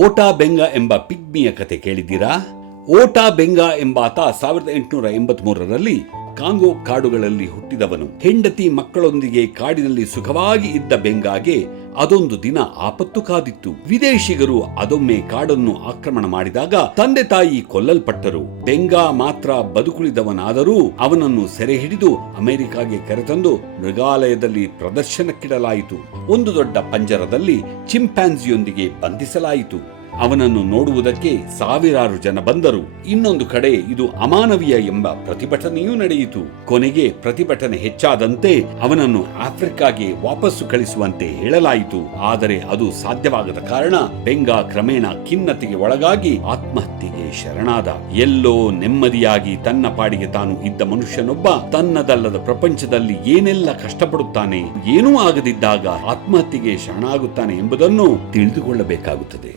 ಓಟಾ ಬೆಂಗಾ ಎಂಬ ಪಿಗ್ಮಿಯ ಕತೆ ಕೇಳಿದ್ದೀರಾ? ಓಟಾ ಬೆಂಗಾ ಎಂಬಾತ 1883ರಲ್ಲಿ ಕಾಂಗೋ ಕಾಡುಗಳಲ್ಲಿ ಹುಟ್ಟಿದವನು. ಹೆಂಡತಿ ಮಕ್ಕಳೊಂದಿಗೆ ಕಾಡಿನಲ್ಲಿ ಸುಖವಾಗಿ ಇದ್ದ ಬೆಂಗಾಗೆ ಅದೊಂದು ದಿನ ಆಪತ್ತು ಕಾದಿತ್ತು. ವಿದೇಶಿಗರು ಅದೊಮ್ಮೆ ಕಾಡನ್ನು ಆಕ್ರಮಣ ಮಾಡಿದಾಗ ತಂದೆ ತಾಯಿ ಕೊಲ್ಲಲ್ಪಟ್ಟರು. ಬೆಂಗಾ ಮಾತ್ರ ಬದುಕುಳಿದವನಾದರೂ ಅವನನ್ನು ಸೆರೆ ಹಿಡಿದು ಅಮೆರಿಕಾಗೆ ಕರೆತಂದು ಮೃಗಾಲಯದಲ್ಲಿ ಪ್ರದರ್ಶನಕ್ಕಿಡಲಾಯಿತು. ಒಂದು ದೊಡ್ಡ ಪಂಜರದಲ್ಲಿ ಚಿಂಪ್ಯಾನ್ಸಿಯೊಂದಿಗೆ ಬಂಧಿಸಲಾಯಿತು. ಅವನನ್ನು ನೋಡುವುದಕ್ಕೆ ಸಾವಿರಾರು ಜನ ಬಂದರು. ಇನ್ನೊಂದು ಕಡೆ ಇದು ಅಮಾನವೀಯ ಎಂಬ ಪ್ರತಿಭಟನೆಯೂ ನಡೆಯಿತು. ಕೊನೆಗೆ ಪ್ರತಿಭಟನೆ ಹೆಚ್ಚಾದಂತೆ ಅವನನ್ನು ಆಫ್ರಿಕಾಗೆ ವಾಪಸ್ಸು ಕಳಿಸುವಂತೆ ಹೇಳಲಾಯಿತು. ಆದರೆ ಅದು ಸಾಧ್ಯವಾಗದ ಕಾರಣ ಬೆಂಗಾ ಕ್ರಮೇಣ ಖಿನ್ನತೆಗೆ ಒಳಗಾಗಿ ಆತ್ಮಹತ್ಯೆಗೆ ಶರಣಾದ. ಎಲ್ಲೋ ನೆಮ್ಮದಿಯಾಗಿ ತನ್ನ ಪಾಡಿಗೆ ತಾನು ಇದ್ದ ಮನುಷ್ಯನೊಬ್ಬ ತನ್ನದಲ್ಲದ ಪ್ರಪಂಚದಲ್ಲಿ ಏನೆಲ್ಲ ಕಷ್ಟಪಡುತ್ತಾನೆ, ಏನೂ ಆಗದಿದ್ದಾಗ ಆತ್ಮಹತ್ಯೆಗೆ ಶರಣಾಗುತ್ತಾನೆ ಎಂಬುದನ್ನು ತಿಳಿದುಕೊಳ್ಳಬೇಕಾಗುತ್ತದೆ.